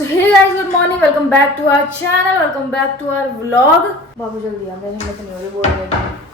So hey guys, good morning, welcome back to our channel, welcome back to our vlog. बाबू जल्दी आ, मेरे हिम्मत नहीं हो रही, बोल रहे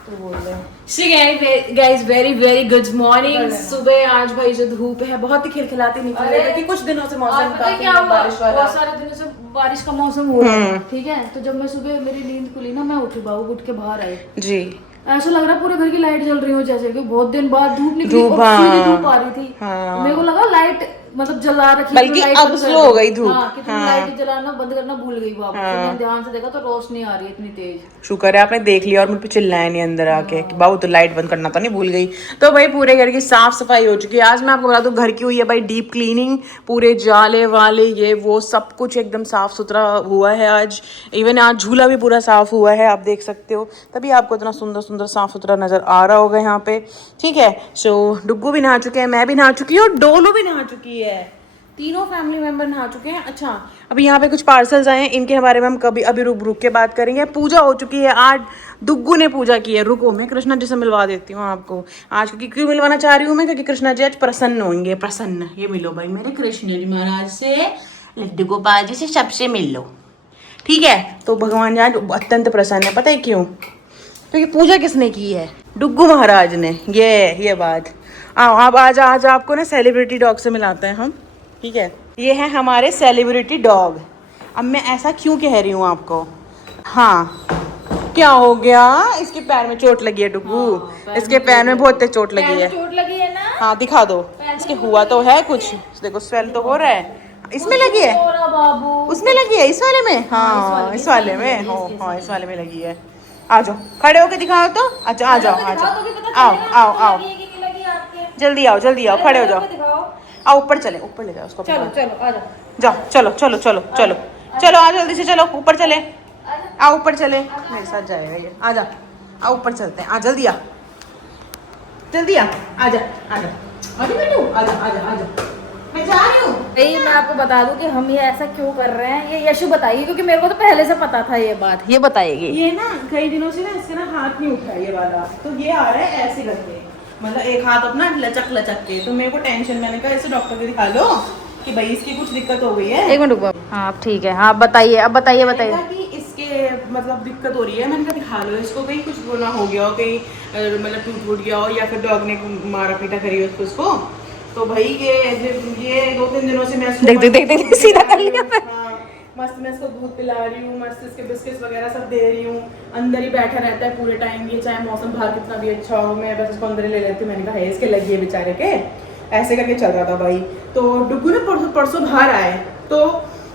तो बोल रहे हैं। Guys very very good morning. सुबह आज भाई जो धूप है बहुत ही खिलखिलाती निकल रही है क्योंकि कुछ दिनों से मौसम काफी बारिश वाला, बहुत सारे दिनों से बारिश का मौसम हो रहा है। ठीक है, तो जब मैं सुबह मेरी नींद खुली ना, मैं उठी, बाबू उठ के बाहर आए जी। ऐसा लग रहा पूरे घर की लाइट जल रही हो, जैसे कि बहुत दिन बाद धूप निकली और सीधी धूप आ रही थी। तो मेरे को लगा लाइट मतलब जला रखी, बल्कि अब स्लो हो गई धूप। हाँ, कि लाइट जलाना बंद करना भूल गई बाबू। तो मैंने ध्यान से देखा तो रोशनी आ रही है इतनी तेज। शुक्र है आपने देख लिया और मुझ पे चिल्लाया नहीं अंदर आके कि बाबू तो लाइट बंद करना तो नहीं भूल गई। तो भाई पूरे घर की साफ सफाई हो चुकी है। आज मैं आपको बता दूं घर की हुई है भाई डीप क्लीनिंग, पूरे जाले वाले ये वो सब कुछ एकदम साफ सुथरा हुआ है आज। इवन आज झूला भी पूरा साफ हुआ है, आप देख सकते हो, तभी आपको इतना सुंदर सुंदर साफ सुथरा नजर आ रहा होगा यहाँ पे। ठीक है, सो डुग्गू भी नहा चुके हैं, मैं भी नहा चुकी हूँ, डोलू भी नहा चुकी है, तीनों फैमिली मेंबर नहा चुके हैं। अच्छा, अभी यहाँ पे कुछ पार्सल्स आए हैं, इनके बारे में हम कभी अभी रुक के बात करेंगे। पूजा हो चुकी है, आज डुग्गू ने पूजा की है। रुको मैं कृष्णा जी से मिलवा देती हूँ आपको आज, क्योंकि क्यों मिलवाना चाह रही हूँ मैं, क्योंकि कृष्णा जी आज प्रसन्न होंगे। प्रसन्न, ये मिलो भाई मेरे कृष्ण जी महाराज से, लड्डू गोपाल जी से, सबसे मिल लो। ठीक है, तो भगवान जी आज अत्यंत प्रसन्न है। पता है क्यों? क्योंकि पूजा किसने की है? डुग्गू महाराज ने। ये बात। आओ अब आज आपको ना सेलिब्रिटी डॉग से मिलाते हैं हम। ठीक है, ये है हमारे सेलिब्रिटी डॉग। अब मैं ऐसा क्यों कह रही हूँ आपको? हाँ, क्या हो गया? इसके पैर में चोट लगी है डुग्गू। इसके पैर में बहुत तेज चोट लगी है। चोट लगी है ना? हाँ दिखा दो, इसके हुआ तो है कुछ, देखो स्वेल तो हो रहा है। इसमें लगी है, बाबू उसमें लगी है, इस वाले में। हाँ इस वाले में, हाँ इस वाले में लगी है। आ जाओ, खड़े होके दिखाओ तो। अच्छा आ जाओ, आ जाओ, आओ आओ आओ, जल्दी आओ, जल्दी आओ, खड़े हो जाओ। आओ ऊपर चले, ऊपर ले जाओ उसको। चलो चलो आ जाओ, जाओ, चलो चलो चलो चलो चलो, आ जल्दी से, चलो ऊपर चले। आओ ऊपर चले, मेरे साथ जाएगा ये। आ जा, आओ ऊपर चलते हैं। आ जल्दी आ, जल्दी आ, आ जा, आ जा, आ जा बेटू, आ जा, आ जा, आ जा, मैं जा रही हूँ। भाई मैं आपको बता दूं कि हम ये ऐसा क्यों कर रहे हैं, ये यशु बताइए, क्योंकि मेरे को तो पहले से पता था ये बात। ये बताइएगी। ये ना कई दिनों से ना इससे ना हाथ नहीं उठा ये वाला, तो ये आ रहा है ऐसे करके, मतलब एक हाथ अपना लचक लचक के। तो मेरे को टेंशन, मैंने कहा इसे डॉक्टर को दिखा लो कि भाई इसकी कुछ दिक्कत हो गई है। एक मिनट रुको। हाँ ठीक है, हाँ बताइए, अब बताइए बताइए। कि इसके मतलब दिक्कत हो रही है, मैंने कहा दिखा लो इसको, कहीं कुछ बोला हो गया हो, कहीं मतलब टूट गया हो, या फिर डॉग ने मारा पीटा करी हो उसको। तो भाई ये 2-3 दिनों से मैं देख सीधा कर लिया। हाँ, मस्त मैं इसको दूध पिला रही हूँ, मस्त इसके बिस्किट्स वगैरह सब दे रही हूँ। अंदर ही बैठा रहता है पूरे टाइम, ये चाहे मौसम बाहर कितना भी अच्छा हो, मैं बस इसको अंदर ही ले लेती हूँ। मैंने कहा है इसके लगी है बेचारे के, ऐसे करके चल रहा था भाई। तो डुग्गू ने परसों बाहर आए, तो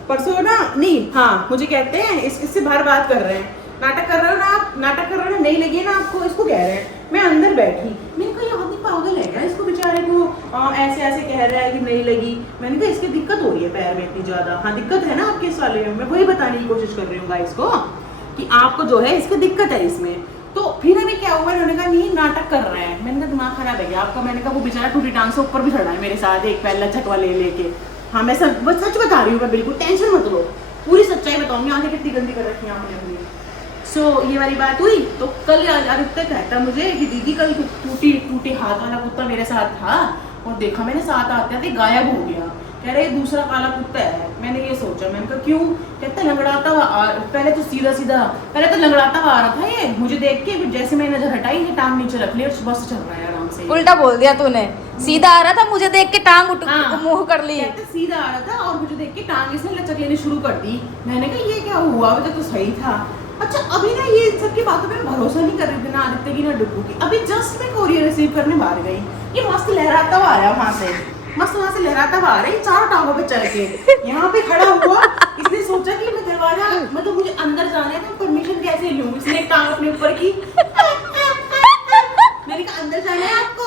परसों ना नहीं, हाँ मुझे कहते हैं इससे बाहर बात कर रहे हैं, नाटक कर रहे हो ना आप, नाटक कर रहे हो ना, नहीं लगी ना आपको, इसको कह रहे हैं। मैं अंदर बैठी, मैंने कहा ये आदमी पागल है क्या, इसको बेचारे को ऐसे ऐसे कह रहा है कि नहीं लगी। मैंने कहा इसकी दिक्कत हो रही है पैर में इतनी ज्यादा। हाँ दिक्कत है ना आपके इस वाले में, मैं वही बताने की कोशिश कर रही हूँ गाइस को कि आपको जो है इसकी दिक्कत है इसमें। तो फिर अभी क्या हुआ, उन्होंने कहा नहीं नाटक कर रहे हैं। मैंने कहा दिमाग खराब है क्या आपका? मैंने कहा वो बेचारा टूटी टांग से ऊपर भी चढ़ा है मेरे साथ, एक पैर लचक वाले लेके। हाँ मैं सच बता रही हूँ, मैं बिल्कुल टेंशन मत लो, पूरी सच्चाई बताऊंगी। आंखें कितनी गंदी कर रखी है आपने अपनी। सो ये वाली बात हुई। तो कल आदित्य कहता मुझे कि दीदी कल टूटी हाथ वाला कुत्ता मेरे साथ था, और देखा मैंने साथ आते आते गायब हो गया। कह रहे दूसरा काला कुत्ता है। मैंने ये सोचा, मैंने कहा क्यों? कहता लंगड़ाता हुआ, पहले तो पहले तो लंगड़ाता हुआ आ रहा था ये, मुझे देख के जैसे मैंने नजर हटाई ये टांग नीचे रख ली और बस चल रहा है आराम से। उल्टा बोल दिया तूने, सीधा आ रहा था, मुझे देख के टांग मुंह कर ली। कहते सीधा आ रहा था और मुझे देख के टांग इसने लचक लेनी शुरू कर दी। मैंने कहा ये क्या हुआ, अभी तो सही था। अच्छा अभी ना ये सबकी बातों पे भरोसा नहीं कर रही थी, ना आदित्य की ना डुग्गू की। अभी जस्ट मैं कोरियर रिसीव करने बाहर गई, ये मस्त लहराता हुआ आया वहां से, मस्त वहां से लहराता हुआ आ रहा है चारों टांगों पे चल के, यहाँ पे खड़ा हुआ। इसने सोचा कि मैं दरवाजा, मतलब मुझे अंदर जाना है तो परमिशन कैसे लूं। इसने एक टांग अपने ऊपर की, मैंने कहा अंदर जाना है आपको,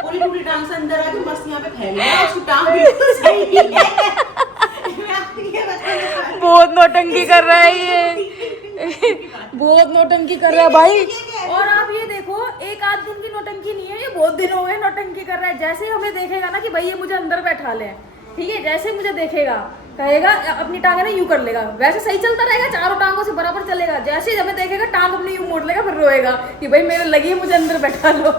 पूरी टूटी टांग से अंदर आके मस्त यहाँ पे फैल गया, उसकी टांग बिल्कुल सही है। बहुत नौटंकी कर रहा है ये, बहुत नौटंकी कर रहा है भाई। और आप ये देखो, एक आध दिन की नौटंकी नहीं है, ये बहुत दिन हो गए नौटंकी कर रहा है। जैसे ही हमें देखेगा ना कि भाई ये मुझे अंदर बैठा ले, ठीक है, जैसे मुझे देखेगा कहेगा अपनी टांग ना यूं कर लेगा, वैसे सही चलता रहेगा, चारों टांगों से बराबर चलेगा। जैसे ही हमें देखेगा टांग अपनी यूं मोड़ लेगा, फिर रोएगा कि भाई मेरे लगी है मुझे अंदर बैठा लो।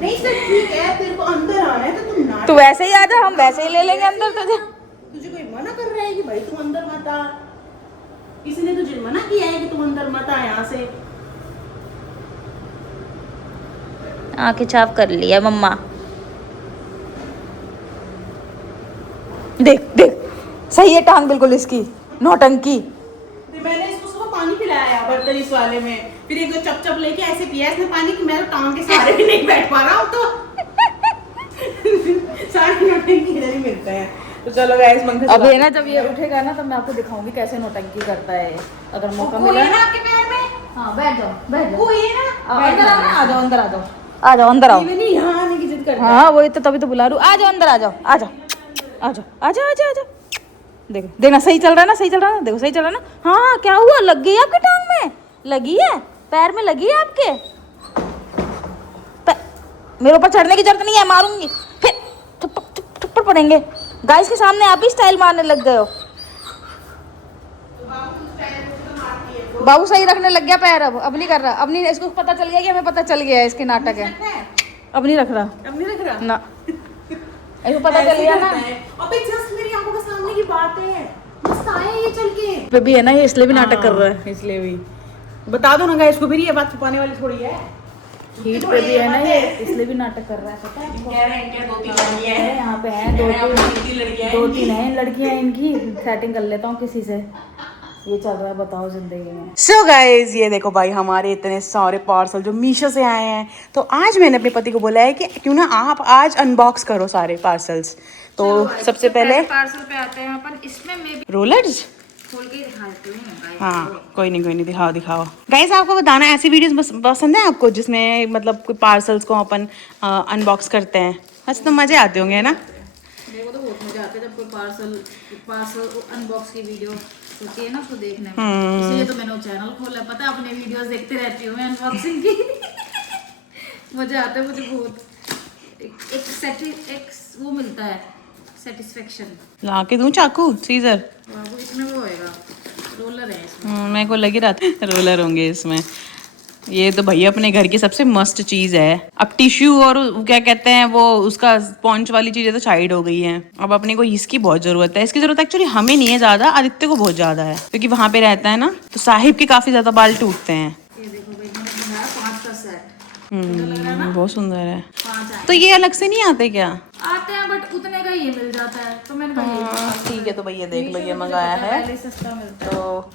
नहीं सर ठीक है, तेरे को अंदर आना है तो तुम तो वैसे ही आ जा, हम वैसे ही ले लेंगे अंदर तुझे। तुझे भाई तू अंदर मत आ, किसी ने तुझे मना किया है कि तू अंदर मत आ यहाँ से? आंखें छाप कर लिया मम्मा। देख देख, सही है टांग बिल्कुल इसकी, नौटंकी। मैंने इसको सुबह पानी पिलाया बर्तन इस वाले में, फिर एक दो चप चप लेके ऐसे पिया इसने पानी कि मैं तो टांग के सहारे भी नहीं बैठ पा रहा हूँ तो सारे नौटंकी इधर ही मिलते हैं। तो चलो गाइस पंखा अब ये ना जब ये उठेगा ना तब मैं आपको दिखाऊंगी कैसे नौटंकी करता है अगर मौका मिला ना। आपके पैर में? हाँ बैठ जाओ बैठ जाओ, वो ये ना अंदर आओ ना, आ जाओ अंदर, आ जाओ आ जाओ अंदर आओ। ये नहीं यहाँ आने की जिद करता है। हाँ वही तो, तभी तो बुला रही हूँ, आ जाओ अंदर, आ जाओ आ जाओ आ जाओ आ जाओ आ जाओ आ जाओ। देखो देखना सही चल रहा है ना, सही चल रहा है ना, देखो सही चल रहा है ना। हाँ क्या हुआ, लग गई आपकी टांग में? लगी है, पैर में लगी है आपके? मेरे ऊपर चढ़ने की जरूरत नहीं है, मारूंगी फिर, थप्पड़ पड़ेंगे। गाइस के सामने आप ही स्टाइल मारने लग गए हो। बाबू सही रखने लग गया पैर, अब नहीं कर रहा, अब नहीं, इसको पता चल गया कि हमें पता चल गया है इसके नाटक है, अब नहीं रख रहा, अब नहीं रख रहा ना, इसको पता चल गया ना। अबे जस्ट मेरी आंखों के सामने की बात है, बस आया ये चल के पे भी है ना ये, इसलिए भी नाटक कर रहा है। इसलिए भी बता दो ना गाइस को, फिर ये बात छुपाने वाली थोड़ी है। हीट पे भी है ना ये, इसलिए भी नाटक कर रहा है, पता है आपको? यहाँ पे है दो तीन है लड़कियां, इनकी सेटिंग कर लेता हूँ किसी से, ये चल रहा है बताओ जिंदगी में। सो गाइज ये देखो भाई हमारे इतने सारे पार्सल जो मीशो से आए हैं, तो आज मैंने अपने पति को बोला है कि क्यों ना आप आज अनबॉक्स करो सारे पार्सल्स। तो सबसे पहले पार्सल पे आते हैं अपन, इसमें मैं भी रोलर्स खोल के दिखाती हूँ। हाँ कोई नहीं दिखाओ दिखाओ। गाइस आपको बताना ऐसी वीडियोस पसंद है आपको जिसमें मतलब कोई पार्सल्स को अपन अनबॉक्स करते हैं? अच्छा तो मजे आते होंगे है ना? मेरे को तो बहुत मजा आता है जब कोई पार्सल अनबॉक्स की वीडियो होती है ना उसको देखने में, इसलिए तो मैंने वो चैनल खोला, पता है अपने वीडियोस देखते रहती हूँ मैं अनबॉक्सिंग की मजा आता है मुझे बहुत, एक वो मिलता है सेटिस्फेक्शन। ला के दूं चाकू सीजर? बाबू इसमें वो होएगा, रोलर है इसमें। मेरे को लग ही रहा था रोलर होंगे इसमें। ये तो भैया अपने घर की सबसे मस्त चीज है। अब टिश्यू और क्या कहते हैं वो उसका स्पॉन्ज वाली चीजें तो साइड हो गई हैं, अब अपने को इसकी बहुत जरूरत है। इसकी जरूरत एक्चुअली हमें नहीं है ज्यादा, आदित्य को बहुत ज्यादा है क्योंकि वहां पे रहता है ना, तो साहिब के काफी ज्यादा बाल टूटते हैं। ये देखो भाई मैंने बनाया 5 का सेट, बहुत सुंदर है। 5 तो ये अलग से नहीं आते क्या? आते हैं बट उतने का ही मिल जाता है, तो मैंने कहा ठीक है तो भैया देख लो ये मंगाया है पहले सस्ता मिलता है।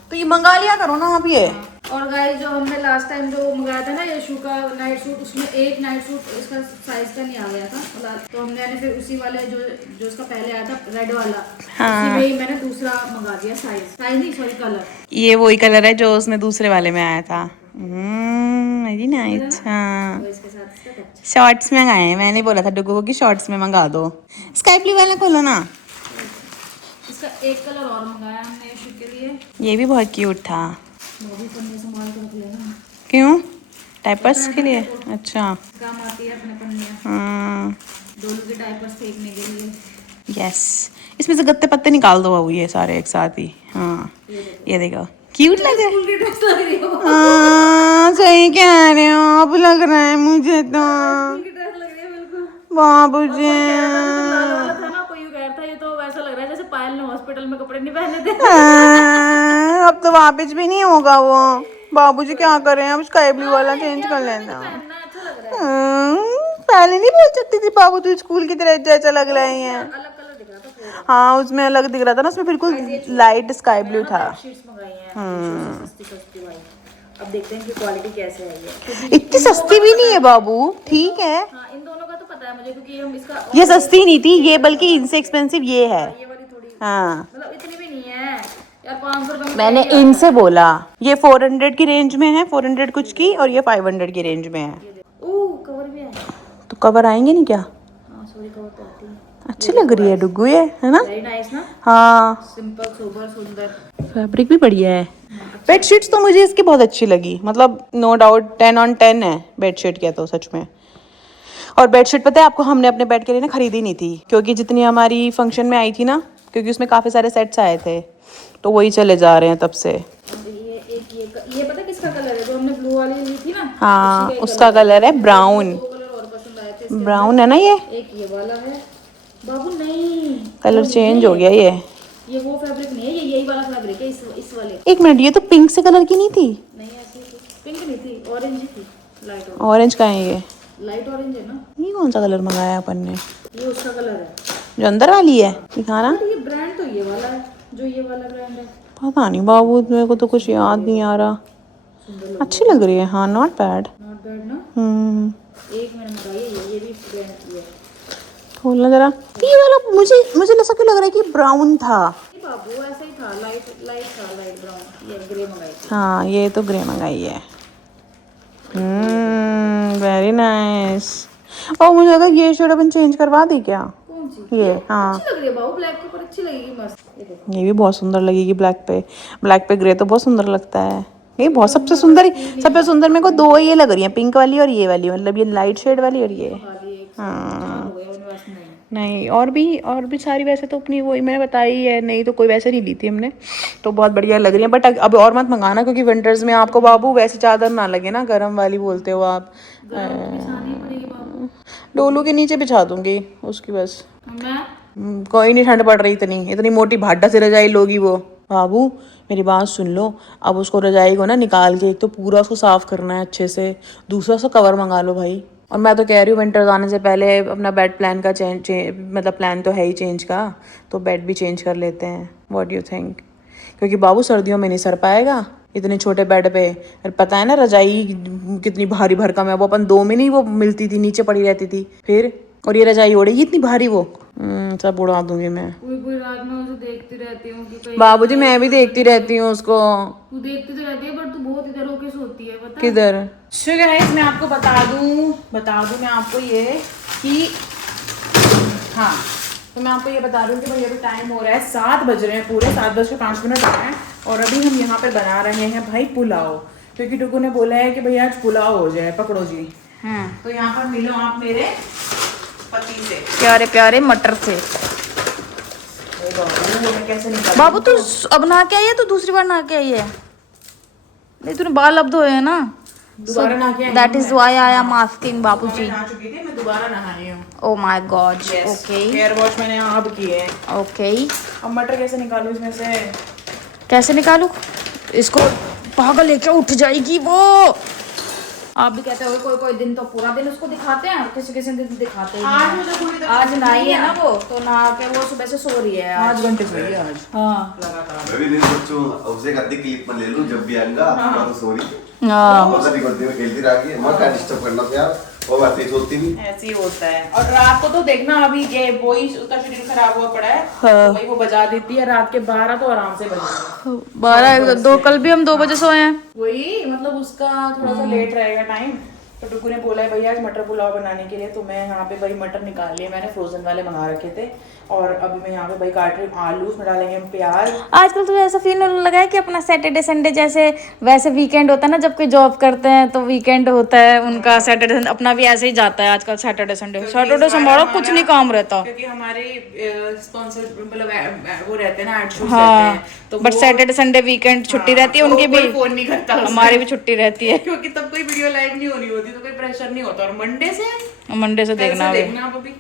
तो ये मंगा लिया करो ना आप ये। और गाइस जो हमने लास्ट टाइम जो मंगाया था ना ये शू का नाइट सूट, उसमें एक नाइट सूट इसका साइज का नहीं आ गया था, तो हमने फिर उसी वाले जो इसका पहले आया था रेड वाला, उसी में ही मैंने दूसरा मंगा दिया, साइज नहीं सॉरी कलर। ये वही कलर है जो उसमें दूसरे वाले में आया था। Very nice. हाँ इसके साथ इसका अच्छा। शॉर्ट्स में मंगाए हैं, मैंने बोला था डुगू को कि शॉर्ट्स में मंगा दो। स्काई ब्लू वाला खोलो ना। इसका एक कलर और मंगाया हमने शू के लिए, ये भी बहुत क्यूट था। वो भी पन्ने संभाल के रख लेना। क्यों? डायपर्स के लिए? अच्छा काम आती है अपने पन्नियाँ, हाँ डोलू के डायपर्स फेंकने के लिए। यस, इसमें से गत्ते पत्ते निकाल दो बाबू ये सारे एक साथ ही। हाँ ये देखो क्यूट लग रहा है। हाँ सही कह रहे हो आप, लग रहा है मुझे तो बाबू जी। ये तो वैसा लग रहा है जैसे पायल ने हॉस्पिटल में कपड़े नहीं पहने थे। अब तो वापस भी नहीं होगा वो। बाबूजी क्या कर रहे हैं, अब स्काई ब्लू वाला चेंज कर लेना। पहले नहीं बोल सकती थी बाबू तू स्कूल की तरह जैसा लग रहा है। अलग कलर दिख रहा था, हाँ उसमें अलग दिख रहा था ना, उसमें बिल्कुल लाइट स्काई ब्लू था। शीट्स मंगाई हैं सस्ती वाली, अब देखते हैं कि क्वालिटी कैसे है ये। इतनी सस्ती भी नहीं है बाबू, ठीक है। हाँ इन दोनों का तो पता है मुझे क्योंकि हम इसका ये सस्ती नहीं थी ये, बल्कि इनसे एक्सपेंसिव ये है। ये वाली थोड़ी हाँ मतलब इतनी भी नहीं है यार, 500 रुपए में मैंने इनसे बोला ये 400 की रेंज में है, 400 कुछ की, और ये 500 की रेंज में है। ओह कवर भी है, तो कवर आएंगे नहीं क्या? हाँ सॉरी कवर तो आती है। अच्छी लग रही है डुगू ये, है ना? वेरी नाइस ना, हाँ सिंपल सोबर सुंदर। फैब्रिक भी बढ़िया है। बेडशीट्स तो मुझे इसकी बहुत अच्छी लगी, मतलब नो डाउट 10 on 10 है बेडशीट के तो सच में। और बेडशीट पता है आपको, हमने अपने बेड के लिए ना खरीदी नहीं थी क्योंकि जितनी हमारी फंक्शन में आई थी ना, क्योंकि उसमें काफ़ी सारे सेट्स आए थे, तो वही चले जा रहे हैं तब से। ये पता किसका कलर है जो हमने ब्लू वाली ली थी ना? हाँ उसका कलर है ब्राउन। दो कलर और पसंद आए थे, ब्राउन है ना ये? एक ये वाला है बाबू, नहीं कलर चेंज हो गया ये। ये वो फैब्रिक नहीं है, ये यही वाला फैब्रिक है, इस वाले। एक मिनट, ये तो पिंक से कलर की नहीं थी? नहीं ऐसी पिंक नहीं थी, ऑरेंज ही थी, लाइट ऑरेंज का है ये? लाइट ऑरेंज है ना। ये कौन सा कलर मंगाया अपन ने? ये उसका कलर है जो अंदर वाली है, दिखाना। ये ब्रांड तो ये वाला है, जो ये वाला ब्रांड है। पता नहीं बाबू, मेरे को तो कुछ याद नहीं आ रहा। अच्छी लग रही है, हाँ, नॉट बैड। नॉट बैड ना। एक मैंने मंगाई है, ये भी ब्रांड की है। खोलना जरा। ये वाला मुझे ऐसा क्यों लग रहा है कि ब्राउन था? बाबू ऐसा ही था, लाइट ब्राउन। ये ग्रे मंगाई थी। हाँ, ये तो ग्रे मंगाई है। Very nice. और मुझे लगा ये शर्ट अपन चेंज करवा दी क्या? कौन सी? ये हाँ, अच्छी लग रही है बाबू, ब्लैक के ऊपर अच्छी लगेगी, मस्त। ये देखो, ये भी बहुत सुंदर लगेगी ब्लैक पे ग्रे तो बहुत सुंदर लगता है। ये बहुत सबसे सुंदर मेरे को दो ये लग रही है, पिंक वाली और ये वाली, मतलब ये लाइट शेड वाली और ये। हाँ नहीं, और भी सारी वैसे तो अपनी वही मैंने बताई है, नहीं तो कोई वैसे नहीं ली थी हमने, तो बहुत बढ़िया लग रही है। बट अब और मत मंगाना, क्योंकि विंटर्स में आपको बाबू वैसी चादर ना लगे ना, गर्म वाली बोलते हो आप। डोलू के नीचे बिछा दूंगी उसकी, बस। कोई नहीं, ठंड पड़ रही इतनी मोटी भाड्डा से रजाई लोगी वो। बाबू मेरी बात सुन लो, अब उसको रजाई को ना निकाल के एक तो पूरा उसको साफ करना है अच्छे से, दूसरा सा कवर मंगा लो भाई। और मैं तो कह रही हूँ विंटर्स आने से पहले अपना बेड प्लान का मतलब प्लान तो है ही चेंज का, तो बेड भी चेंज कर लेते हैं। What do you think? क्योंकि बाबू सर्दियों में नहीं सर पाएगा इतने छोटे बेड पे। और पता है ना रजाई कितनी भारी भरकम है, वो अपन 2 में नहीं वो मिलती थी, नीचे पड़ी रहती थी फिर। और ये रजाई ओढ़ेगी इतनी भारी वो, सब उड़ा दूंगी मैं। पूरी रात में उसे देखती रहती हूँ कि कहीं। बाबूजी मैं भी देखती रहती हूँ उसको। तू देखती तो रहती है, पर तू बहुत इधर होके सोती है, पता है? किधर? शुगर है, मैं आपको बता दूं मैं आपको ये कि हाँ, तो मैं आपको ये बता दूं कि भाई अभी टाइम हो रहा है 7 बज रहे हैं, पूरे 7:05 हो रहे हैं। और अभी हम यहाँ पे बना रहे हैं भाई पुलाव, क्योंकि टुकू ने बोला है कि भैया आज पुलाव हो जाए, पकड़ो जी। तो यहाँ पर मिलो आप मेरे पति से, प्यारे प्यारे मटर से। कैसे निकाल बाबू तू अब नहा के आई है, तो दूसरी बार नहा के आई है? नहीं, तूने बाल अब धोए है ना, दोबारा नहा के आई that is why I am asking बाबू जी। नहा चुकी थी, मैं दोबारा नहाई हूँ। Oh my god, okay hair wash मैंने अब किए है। ओके। अब मटर कैसे निकालूं इसमें से? कैसे निकालू इसको? पागल है क्या, उठ जाएगी वो। आप भी कहते हो कोई दिन तो पूरा दिन उसको दिखाते हैं, किसी दिन दिखाते हैं। आज नहाई है ना वो, तो नहा के वो सुबह से सो रही है। 5 घंटे सोई है आज। हाँ मैं भी नहीं सोचूं उसे का अधिक क्लिप में ले लूं, जब भी आऊंगा तो सॉरी हाँ पता नहीं करती मैं खेलती रह गई, मैं क्या डिस्टर्ब करना था यार, वो बात नहीं सोचती नहीं। ऐसे ही होता है। और रात को तो देखना, अभी ये वही उसका शेड्यूल खराब हुआ पड़ा है, तो वही वो बजा देती है रात के 12 तो आराम से बजेंगे। 12 कल भी हम 2 बजे सोए हैं। वही मतलब उसका थोड़ा सा लेट रहेगा टाइम। तो टुकू ने बोला है भैया आज मटर पुलाव बनाने के लिए, तो मैं यहाँ पे भाई मटर निकाल लिए मैंने, फ्रोजन वाले मंगा रखे थे। और अभी मैं यहाँ पे भाई काट रही हूँ आलू, उसमें डालेंगे हम प्याज। आजकल तो ऐसा फील होने लगा है कि अपना सैटरडे संडे जैसे वैसे वीकेंड होता है ना, जब कोई जॉब करते हैं तो वीकेंड होता है उनका, सैटरडे संडे अपना भी ऐसे ही जाता है आजकल। सैटरडे संडे से हमारा कुछ नहीं काम रहता, क्योंकि हमारे स्पॉन्सर मतलब वो रहते हैं ना, एड शूट्स हाँ, रहते हैं, तो बट सैटरडे संडे वीकेंड छुट्टी रहती है उनकी भी, फोन नहीं करता, हमारी भी छुट्टी रहती है, क्योंकि तब कोई वीडियो लाइव नहीं हो रही होती, तो कोई प्रेशर नहीं होता। और मंडे से देखना आप अभी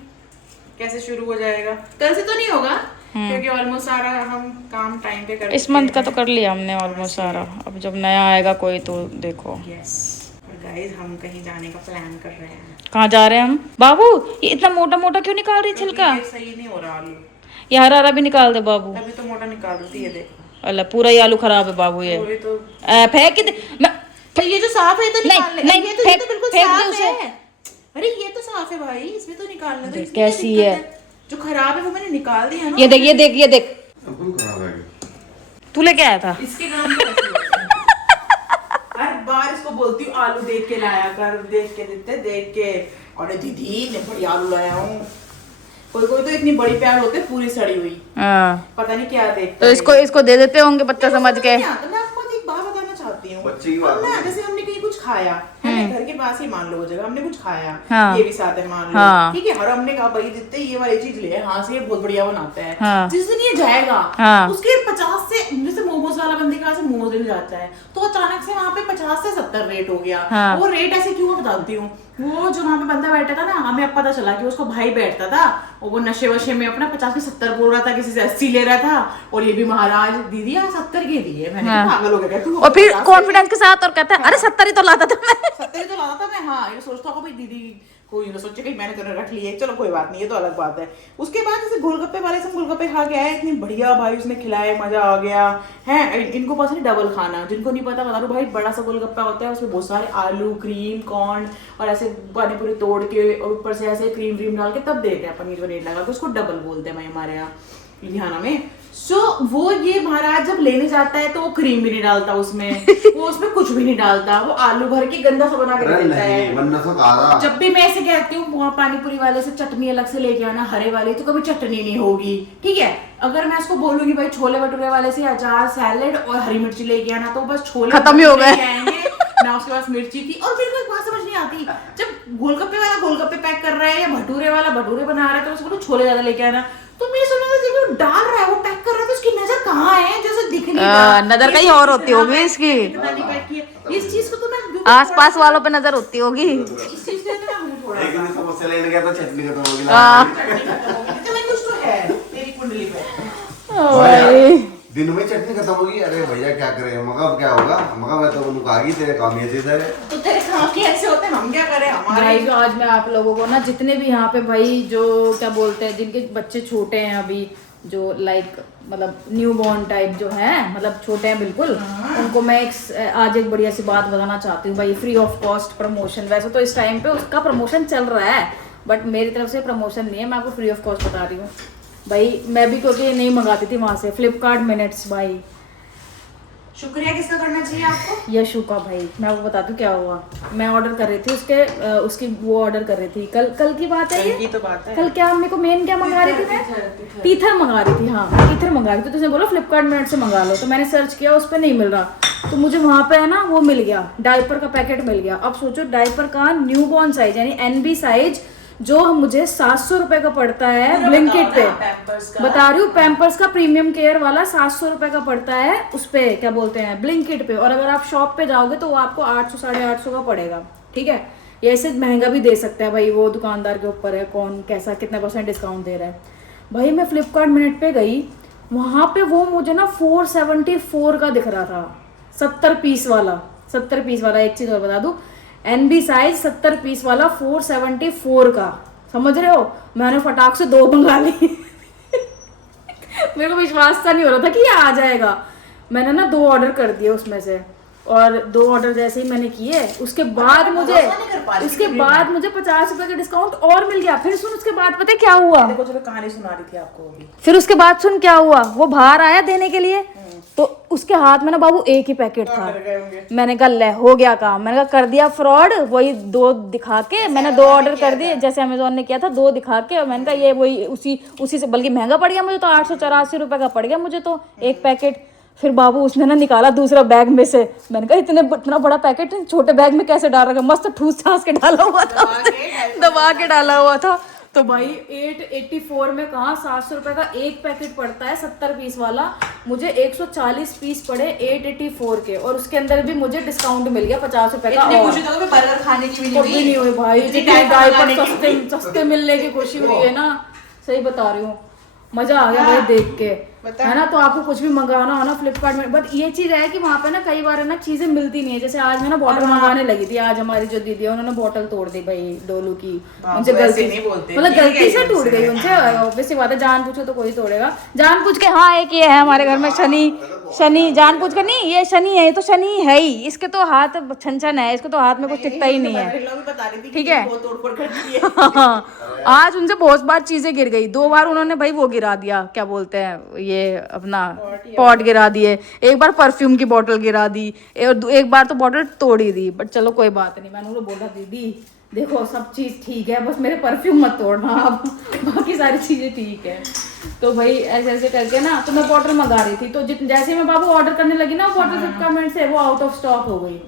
कैसे शुरू हो जाएगा। कल से तो नहीं होगा, क्योंकि ऑलमोस्ट सारा हम काम टाइम पे कर इस मंथ का तो कर लिया हमने ऑलमोस्ट सारा। अब जब नया आएगा कोई तो देखो। यस। और गाइस हम कहीं जाने का प्लान कर रहे हैं। कहाँ जा रहे हैं हम? बाबू ये इतना मोटा मोटा क्यों निकाल रही है छिलका? ये सही नहीं हो रहा आलू, ये हरा हरा भी निकाल दे बाबू। अभी तो मोटा निकाल देती है, देखो अल्लाह पूरा ही आलू खराब है बाबू। ये वही तो फेंक दे। तो ये जो साफ है तो निकाल ले। नहीं, ये तो फेंक- बिल्कुल फेंक दे साफ उसे। है। अरे ये तो साफ है भाई, इसमें तो निकालना, तो इसमें कैसी क्या है? दिक्कत जो खराब है वो मैंने निकाल दिया ना। ये देख ये देख ये देख, अपन खराब है तू लेके आया था। इसके काम पे कैसे होता है? हर बार इसको बोलती हूँ आलू देख के लाया कर, देख के देते, देख के। अरे दीदी ने बड़ी आलू लाया हूँ। कोई कोई तो इतनी बड़ी प्याज होते पूरी सड़ी हुई, हाँ पता नहीं क्या देखते तो इसको दे देते होंगे बच्चा समझ के। तो मैं आपको एक बात बताना चाहती हूँ। बच्चे की बात अब ना है। जैसे हमने कहीं कुछ खाया है ना, घर के पास ही मान लो वो जगह हमने कुछ खाया, हाँ। ये भी साथ है मान लो, हाँ। ठीक है। और हमने कहा भाई जितने ये वाली चीज ले, हाँ से ये बहुत बढ़िया बनाता है। हाँ। जिस दिन ये जाएगा हाँ। उसके 50 से जैसे मोमोज मोमोज वाला बंदे के पास मोमोज लेने जाता है, तो अचानक से वहाँ पे 50 से 70 रेट हो गया। हाँ। वो रेट ऐसे क्यों बताती हूँ, वो जो वहाँ पे बंदा बैठा था ना, हमें अब पता चला कि उसको भाई बैठता था और वो नशे वशे में अपना 50 में 70 बोल रहा था, किसी से 80 ले रहा था, और ये भी महाराज दीदी यार 70 के दिए। मैंने कहा पागल हो गया तू, और फिर कॉन्फिडेंस के साथ और कहता है अरे 70 ही तो लाता था मैं। 70 तो लाता था मैं। हाँ, ये सोचता होगा भाई दीदी कोई ना सोचे कि मैंने तो रख लिए, चलो कोई बात नहीं, ये तो अलग बात है। उसके बाद जैसे गोलगप्पे वाले से गोलगप्पे खा के आए, इतनी बढ़िया भाई उसने खिलाए, मजा आ गया है। इनको पसंद है डबल खाना, जिनको नहीं पता बता दो भाई, बड़ा सा गोलगप्पा होता है, उसमें बहुत सारे आलू, क्रीम, कॉर्न और ऐसे पानी पूरी तोड़ के और ऊपर से ऐसे क्रीम व्रीम डाल के तब देते हैं पनीर वनीर लगा के, उसको डबल बोलते हैं भाई हमारे यहाँ लुधियाना में। सो वो ये महाराज जब लेने जाता है तो वो क्रीम भी नहीं डालता उसमें, वो उसमें कुछ भी नहीं डालता, वो आलू भर के गंदा सा बना के देता है। जब भी मैं ऐसे कहती हूँ पानी पूरी वाले से चटनी अलग से लेके आना हरे वाले, तो कभी चटनी नहीं होगी, ठीक है। अगर मैं उसको बोलूंगी भाई छोले भटूरे वाले से अचार, सैलेड और हरी मिर्ची लेके आना, तो बस छोले खत्म ही हो गए ना, उसके पास मिर्ची थी। और मेरे को एक बात समझ नहीं आती, जब गोलगप्पे वाला गोलगप्पे पैक कर रहा है या भटूरे वाला भटूरे बना रहा है, तो उसको छोले ज्यादा लेके आना। तो मैं सुना था जब वो डाल रहा है, वो पैक कर रहा है, तो उसकी नजर कहाँ है, जैसे दिख नहीं रहा, नजर कहीं और होती होगी इसकी, इस चीज को तो मैं आसपास वालों पे नजर होती होगी। इस चीज से तो मैं हूँ थोड़ा एक दिन समोसे लेने गया तो चटनी खत्म हो गई। चलो कुछ तो है तेरी कुंडली पे। भाई, दिन में चटनी खत्म होगी, अरे भैया क्या करें, मगा क्या होगा, मगा मैं तो उनको आ गई, तेरे काम ये चीज है। तो तेरे काम के ऐसे होते हैं, हम क्या करें हमारे। भाई तो आज मैं आप लोगों को ना, जितने भी यहाँ पे भाई जो क्या बोलते हैं, जिनके बच्चे छोटे हैं अभी, जो लाइक मतलब न्यू बॉर्न टाइप जो है, मतलब छोटे हैं बिल्कुल, उनको मैं आज एक बढ़िया सी बात बताना चाहती हूँ भाई। फ्री ऑफ कॉस्ट प्रमोशन, वैसे तो इस टाइम पे उसका प्रमोशन चल रहा है, बट मेरी तरफ से प्रमोशन नहीं है, मैं आपको फ्री ऑफ कॉस्ट बता रही हूँ भाई। मैं भी क्योंकि नहीं मंगाती थी वहां से, फ्लिपकार्ट मिनट्स भाई। शुक्रिया किसका करना चाहिए आपको? यशु का भाई। मैं आपको बता दूं क्या हुआ, मैं ऑर्डर कर रही थी उसकी वो ऑर्डर कर रही थी, कल की बात है, कल की तो बात है। कल क्या मेरे को मेन क्या मंगा रही थी मैं, टीथर मंगा रही थी। हाँ टीथर मंगा रही थी, तो उसने बोला फ्लिपकार्ट मिनट से मंगा लो, तो मैंने सर्च किया, उस पर नहीं मिल रहा, तो मुझे वहां पे है ना वो मिल गया, डायपर का पैकेट मिल गया। अब सोचो डायपर का न्यू बॉर्न साइज यानी NB साइज, जो मुझे 700 रुपए का पड़ता है ब्लिंकिट पे, बता रही हूँ, पैम्पर्स का प्रीमियम केयर वाला 700 रुपए का पड़ता है उस पे क्या बोलते हैं ब्लिंकिट पे, और अगर आप शॉप पे जाओगे तो वो आपको 800 850 का पड़ेगा, ठीक है। ये ऐसे महंगा भी दे सकता है भाई, वो दुकानदार के ऊपर है कौन कैसा कितने % डिस्काउंट दे रहा है भाई। मैं फ्लिपकार्ट मिनट पे गई, वहां पे वो मुझे ना 474 का दिख रहा था, 70 पीस वाला। 70 पीस वाला, एक चीज और बता दूं, NB साइज 70 पीस वाला 474 का, समझ रहे हो। मैंने फटाक से 2 मंगा ली मेरे को विश्वास सा नहीं हो रहा था कि ये आ जाएगा। मैंने ना 2 ऑर्डर कर दिए उसमें से, और 2 ऑर्डर जैसे ही मैंने किए, उसके बाद मुझे 50 रुपए का डिस्काउंट और मिल गया। फिर सुन, उसके बाद पता है क्या हुआ, देखो चलो कहानी सुना रही थी आपको अभी। फिर उसके बाद सुन क्या हुआ, वो बाहर आया देने के लिए, तो उसके हाथ में ना बाबू एक ही पैकेट था। मैंने कहा ले हो गया काम, मैंने कहा कर दिया फ्रॉड, वही 2 दिखा के मैंने 2 ऑर्डर कर दिए, जैसे अमेजोन ने किया था, 2 दिखा के, और मैंने कहा ये वही उसी से, बल्कि महंगा पड़ गया मुझे तो, 884 रुपए का पड़ गया मुझे तो एक पैकेट। फिर बाबू उसने ना निकाला दूसरा बैग में से, मैंने कहा इतना बड़ा पैकेट छोटे बैग में कैसे डाल रखा, मस्त ठूस छास के डाला हुआ था, दबा के डाला हुआ था। तो भाई 884 में कहा 700 रुपए का एक पैकेट पड़ता है 70 पीस वाला, मुझे 140 पीस पड़े 884 के, और उसके अंदर भी मुझे डिस्काउंट मिल गया 50 रुपए का। इतनी खुशी तो बर्गर खाने की भी नहीं हुई भाई, जितने डायपर सस्ते मिलने की खुशी हुई है ना, सही बता रही हूँ, मजा आ गया भाई देख के, है ना। तो आपको कुछ भी मंगाना हो ना फ्लिपकार्ट में, बट ये चीज है कि वहाँ पे ना कई बार है ना चीजें मिलती नहीं है। जैसे आज मैं ना बॉटल मंगाने लगी थी, आज हमारी जो दीदी है उन्होंने बॉटल तोड़ दी भाई डोलू की, उनसे गलती मतलब गलती से टूट गई उनसे, ऑब्वियसली बात है, जान पूछो तो कोई तोड़ेगा, जान पूछ के। हाँ एक ये है हमारे घर में शनि जान पूछ के नहीं, ये शनि है, ये तो शनि है ही, इसके तो हाथ छन है, इसको तो हाथ में कुछ टिकता ही नहीं है, ठीक है। आज उनसे बहुत बार चीजें गिर गई, 2 बार उन्होंने भाई वो गिरा दिया, क्या बोलते हैं ये अपना पॉट गिरा दिए, एक बार परफ्यूम की बोतल गिरा दी, एक बार तो बोतल तोड़ ही दी, बट चलो कोई बात नहीं। मैंने उनको बोला दीदी देखो सब चीज ठीक है, बस मेरे परफ्यूम मत तोड़ना आप, बाकी सारी चीजें ठीक है। तो भाई ऐसे ऐसे करके ना, तो मैं बॉटल मंगा रही थी, तो जैसे मैं बाबू ऑर्डर करने लगी ना बॉटल फ्लिपकार्ट से, वो आउट ऑफ स्टॉक हो गई।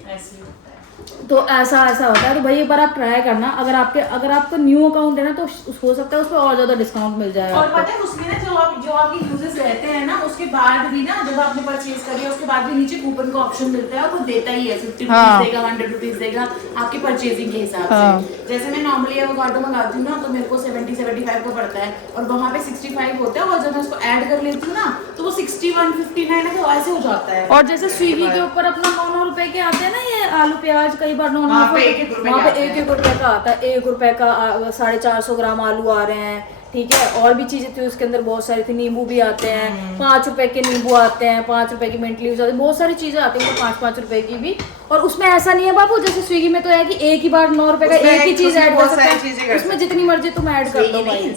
तो ऐसा होता है। तो भाई एक बार आप ट्राई करना, अगर आपका न्यू अकाउंट है ना तो हो सकता है उस पर और ज्यादा डिस्काउंट मिल जाएगा और आपको। पता है उसमें ना जो आपके यूजेस रहते हैं ना, उसके बाद भी ना जब आपने परचेज करी है उसके बाद भी नीचे कूपन का ऑप्शन मिलता है और वो देता ही है 50 रुपीज देगा, 100 रुपीज देगा आपकी परचेजिंग के हिसाब से। जैसे मैं नॉर्मली एवोकाडो मंगाती हूँ ना तो मेरे को 70-75 का पड़ता है और वहाँ पे 65 होता है, और जब मैं उसको ऐड कर लेती हूँ ना तो वो 61, 59 तो ऐसे हो जाता है। और जैसे स्विगी के ऊपर अपना 9 रुपए के आते हैं ना ये आलू प्याज, कई बार 9 वहाँ पे वहाँ पे 1 रुपए का आता है। 1 रुपए का 450 ग्राम आलू आ रहे हैं, ठीक है। और भी चीजें थी उसके अंदर बहुत सारी थी, नींबू भी आते हैं 5 रुपए के, नींबू आते हैं 5 रुपए की, मिंट लीव्स आते हैं, बहुत सारी चीजें आती हैं 5-5 रुपए की भी। और उसमें ऐसा नहीं है बाबू जैसे स्विगी में तो है कि एक ही बार 9 रुपए का एक ही चीज ऐड कर सकते हैं, उसमें जितनी मर्जी तुम ऐड कर लो भाई।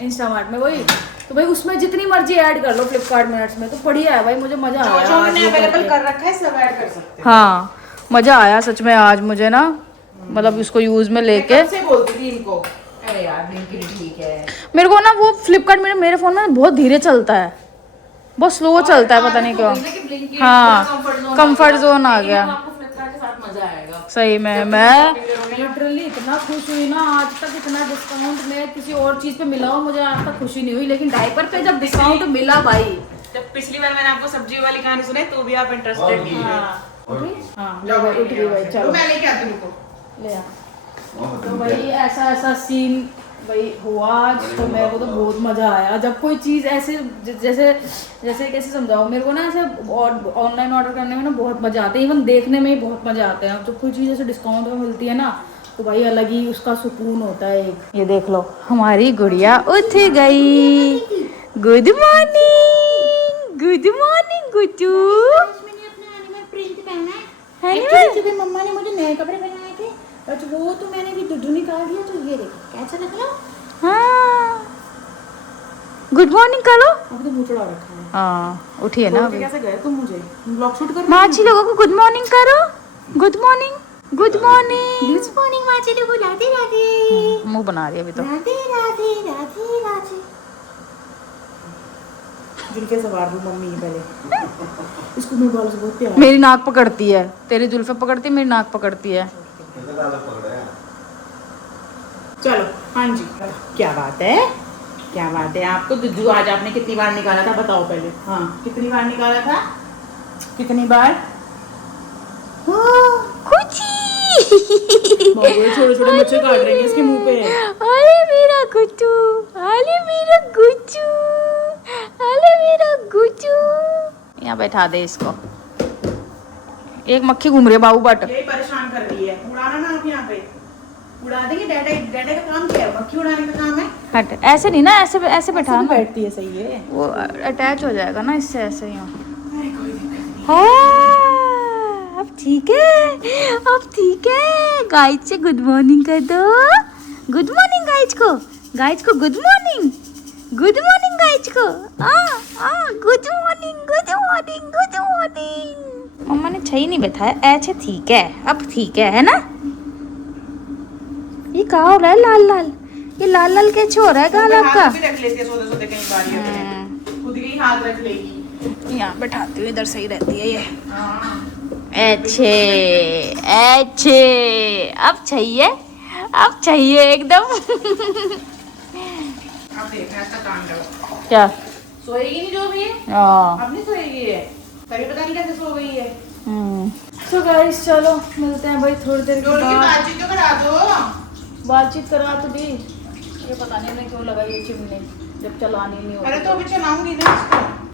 इंस्टामार्ट में वही तो भाई उसमें जितनी मर्जी ऐड कर लो फ्लिपकार्ट मिनट्स में, तो बढ़िया है भाई, मुझे मजा आया। जो मैंने अवेलेबल कर रखा है सब ऐड कर सकते हैं। हाँ मजा आया सच में आज मुझे ना, मतलब इसको यूज में लेके। कब से बोलती थी इनको अरे यार ब्लिंकिट ठीक है। मेरे को ना वो फ्लिपकार्ट मेरे फोन में बहुत धीरे चलता है, बहुत स्लो चलता है, पता नहीं क्यों। हाँ कंफर्ट जोन आ गया। आपको फ्लिपकार्ट के साथ मजा आएगा सही में मैं लिटरली इतना खुश हुई ना, आज तक इतना डिस्काउंट में किसी और चीज पे मिला हो मुझे आज तक खुशी नहीं हुई, लेकिन डायपर पे जब डिस्काउंट मिला भाई। जब पिछली बार मैंने आपको सब्जी वाली कहानी सुनाई तो भी आप इंटरेस्टेड नहीं थे। हाँ ले भाई, उठ गई भाई, चलो मैं लेके आती हूँ ले आ। तो भाई ऐसा सीन भाई हुआ आज, तो मेरे को तो बहुत मजा आया जब कोई चीज ऐसे जैसे कैसे समझाओ, मेरे को ना ऐसे ऑनलाइन ऑर्डर करने में ना बहुत मजा आता है, इवन देखने में ही बहुत मजा आता है। जब कोई चीज ऐसे डिस्काउंट में मिलती है ना तो भाई अलग ही उसका सुकून होता है। ये देख लो हमारी गुड़िया उठ गई। Good morning, good morning Guddu. मैंने अपना एनिमल प्रिंट पहना है। एक्चुअली मम्मा ने मुझे नए कपड़े पहनाए थे और वो तो मैंने भी दुद्धू निकाल दिया, तो ये देखो कैसा लग रहा है। हाँ गुड मॉर्निंग करो। अब तो मुंह चढ़ा रखा है। हाँ उठी है ना अभी। कैसे गए तुम मुझे ब्लॉग शूट कर? माची लोगों को गुड मॉर्निंग करो। Good morning, good morning, good morning माची लोगों, राधे राधे। मुंह बना रही है अभी तो। राधे राधे राधे राधे। जुल्फे सवार दूं मम्मी पहले इसको, मेरे बालों से बहुत प्यार। मेरी नाक पकड़ती है, तेरी जुल्फे पकड़ती है, मेरी नाक पकड़ती है। चलो हाँ जी, क्या बात है, क्या बात है। आपको दुद्धू आज आपने कितनी बार निकाला था बताओ पहले? हाँ कितनी बार निकाला था, कितनी बार? छोटे छोटे बच्चे काट रहे हैं इसके मुंह पे। अरे मेरा गुड्डू, अरे मेरा गुड्डू, अरे मेरा गुड्डू। यहाँ बैठा दे इसको। एक मक्खी घूम रही है बाबू बट। यही परेशान कर रही है, उड़ाना ना आप यहाँ पे उड़ा देंगे। डैडा का काम क्या है? मक्खी उड़ाने का काम है। हट, ऐसे नहीं ना, ऐसे ऐसे बैठा ना, बैठती है, सही है। वो अटैच हो जाएगा ना इससे, ऐसे ही। कोई दिक्कत नहीं। हाँ, अब ठीक है, अब ठीक है। गाइड से गुड मॉर्निंग कर दो। गुड मॉर्निंग गाइड को, गाइड को good morning, good morning guide को। Good morning, good morning, good morning. मम्मा ने छही नहीं बैठाया, ऐसे ठीक है, अब ठीक है ना? ये कहा हो रहा है लाल लाल, ये लाल लाल कैसे हो रहा है गाल आपका? हाथ भी रख लेती है सोते सोते, कहीं बार ये होते हैं खुद ही हाथ रख लेगी। यहाँ बैठाती हूँ, इधर सही रहती है ये। हाँ। अच्छे अच्छे, अब चाहिए, अब चाहिए एकदम। अब देखना इसका तांडव। क्या सोएगी नहीं जो भी है? हाँ। अब नहीं सोएगी है, तभी पता नहीं कैसे सो गई है। तो गाइस चलो मिलते हैं भाई थोड़ी देर के बाद। बातचीत तो करा दो। बातचीत करा तो दी, ये पता नहीं मैं क्यों लगाई ये चिमनी जब चलानी नहीं होती। अरे तो अभी चलाऊंगी ना इसको।